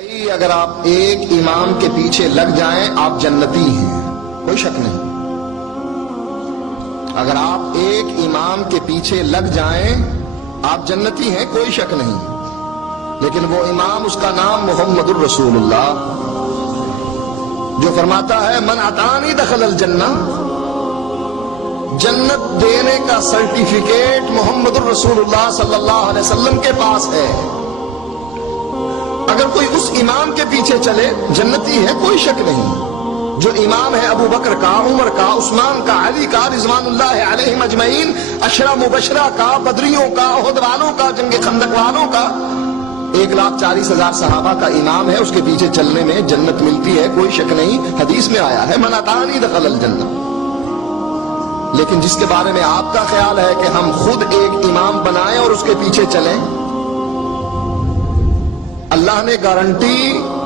اگر آپ ایک امام کے پیچھے لگ جائیں آپ جنتی ہیں، کوئی شک نہیں۔ اگر آپ ایک امام کے پیچھے لگ جائیں آپ جنتی ہیں، کوئی شک نہیں۔ لیکن وہ امام، اس کا نام محمد الرسول اللہ، جو فرماتا ہے من اطاعنی دخل الجنہ، جنت دینے کا سرٹیفکیٹ محمد الرسول اللہ صلی اللہ علیہ وسلم کے پاس ہے۔ اگر کوئی اس امام کے پیچھے چلے جنتی ہے، کوئی شک نہیں۔ جو امام ہے ابو بکر کا، عمر کا، عثمان کا، علی کا، رضوان اللہ علیہم اجمعین، عشرہ مبشرہ کا، بدریوں کا، احد والوں کا، جنگ خندق والوں کا، 1,40,000 صحابہ کا امام ہے، اس کے پیچھے چلنے میں جنت ملتی ہے، کوئی شک نہیں۔ حدیث میں آیا ہے من اطاعنی دخل الجنہ۔ لیکن جس کے بارے میں آپ کا خیال ہے کہ ہم خود ایک امام بنائیں اور اس کے پیچھے چلیں، اللہ نے گارنٹی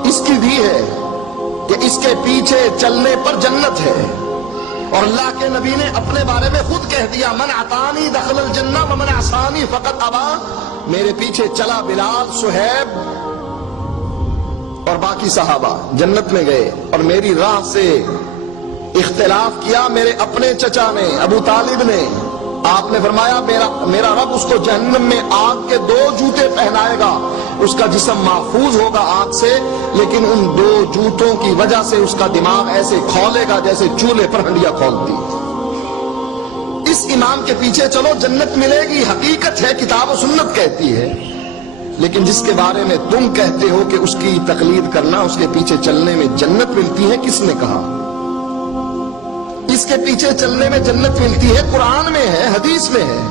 اس کی دی ہے کہ اس کے پیچھے چلنے پر جنت ہے، اور اللہ کے نبی نے اپنے بارے میں خود کہہ دیا من اطاعنی دخل الجنہ ومن عصانی فقط ابا۔ میرے پیچھے چلا بلال، صہیب اور باقی صحابہ جنت میں گئے، اور میری راہ سے اختلاف کیا میرے اپنے چچا نے، ابو طالب نے، آپ نے فرمایا میرا رب اس کو جہنم میں آگ کے 2 جوتے پہنائے گا، اس کا جسم محفوظ ہوگا آگ سے، لیکن ان 2 جوتوں کی وجہ سے اس کا دماغ ایسے کھولے گا جیسے چولہے پر ہنڈیا کھولتی۔ اس امام کے پیچھے چلو جنت ملے گی، حقیقت ہے، کتاب و سنت کہتی ہے۔ لیکن جس کے بارے میں تم کہتے ہو کہ اس کی تقلید کرنا، اس کے پیچھے چلنے میں جنت ملتی ہے، کس نے کہا؟ اس کے پیچھے چلنے میں جنت ملتی ہے، قرآن میں ہے، حدیث میں ہے۔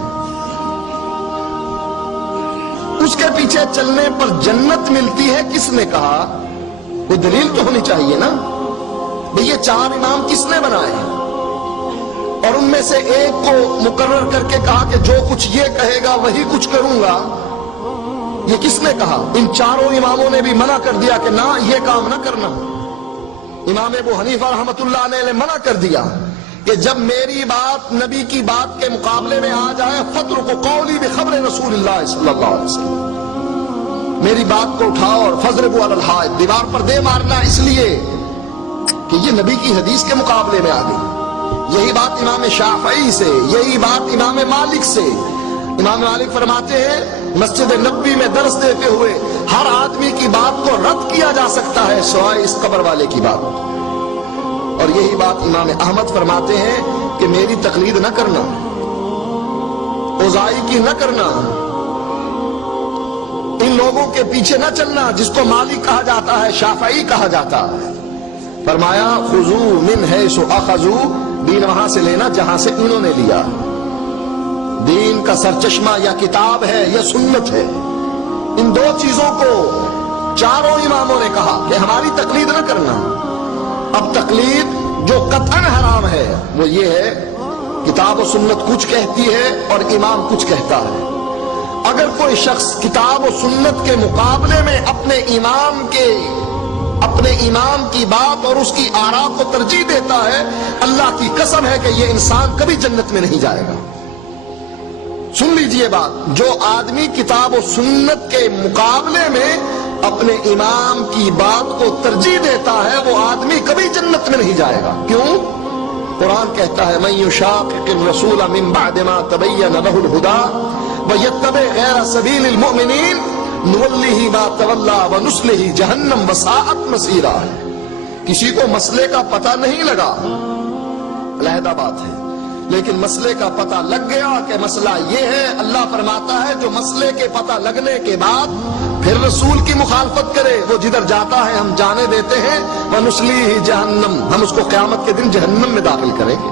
اس کے پیچھے چلنے پر جنت ملتی ہے، کس نے کہا؟ کوئی دلیل تو ہونی چاہیے نا۔ بھئی یہ 4 امام کس نے بنائے، اور ان میں سے ایک کو مقرر کر کے کہا کہ جو کچھ یہ کہے گا وہی کچھ کروں گا، یہ کس نے کہا؟ ان 4 اماموں نے بھی منع کر دیا کہ نہ یہ کام نہ کرنا۔ امام ابو حنیفہ رحمۃ اللہ علیہ نے منع کر دیا کہ جب میری بات نبی کی بات کے مقابلے میں آ جائے فَاتْرُكُوا قَوْلِي بِخَبْرِ رسول اللہ صلی اللہ علیہ وسلم، میری بات کو اٹھاؤ اور فَاضْرِبُوا عَلَى الْحَائِطِ، دیوار پر دے مارنا، اس لیے کہ یہ نبی کی حدیث کے مقابلے میں آ گئی۔ یہی بات امام شافعی سے، یہی بات امام مالک سے۔ امام مالک فرماتے ہیں مسجد نبوی میں درس دیتے ہوئے ہر آدمی کی بات کو رد کیا جا سکتا ہے سوائے اس قبر والے کی بات۔ اور یہی بات امام احمد فرماتے ہیں کہ میری تقلید نہ کرنا، اوزائی کی نہ کرنا، ان لوگوں کے پیچھے نہ چلنا جس کو مالک کہا جاتا ہے، شافعی کہا جاتا ہے۔ فرمایا خذوا من حیث اخذوا، دین وہاں سے لینا جہاں سے انہوں نے لیا۔ دین کا سرچشمہ یا کتاب ہے یا سنت ہے۔ ان 2 چیزوں کو 4 اماموں نے کہا کہ ہماری تقلید نہ کرنا۔ اب تقلید جو قطعاً حرام ہے وہ یہ ہے کتاب و سنت کچھ کہتی ہے اور امام کچھ کہتا ہے۔ اگر کوئی شخص کتاب و سنت کے مقابلے میں اپنے امام کی بات اور اس کی آراء کو ترجیح دیتا ہے، اللہ کی قسم ہے کہ یہ انسان کبھی جنت میں نہیں جائے گا۔ سن لیجئے بات، جو آدمی کتاب و سنت کے مقابلے میں اپنے امام کی بات کو ترجیح دیتا ہے وہ آدمی کبھی جنت میں نہیں جائے گا۔ کیوں؟ قرآن کہتا ہے من یشاقق الرسول من بعد ما تبین له الهدى ویتبع غیر سبیل المؤمنین نولہ ما تولی ونصلہ جہنم وساءت مصیرا۔ کسی کو مسئلے کا پتہ نہیں لگا، علیحدہ بات ہے، لیکن مسئلے کا پتہ لگ گیا کہ مسئلہ یہ ہے، اللہ فرماتا ہے جو مسئلے کے پتہ لگنے کے بعد پھر رسول کی مخالفت کرے وہ جدھر جاتا ہے ہم جانے دیتے ہیں، وَنُصْلِيهِ جہنم، ہم اس کو قیامت کے دن جہنم میں داخل کریں گے۔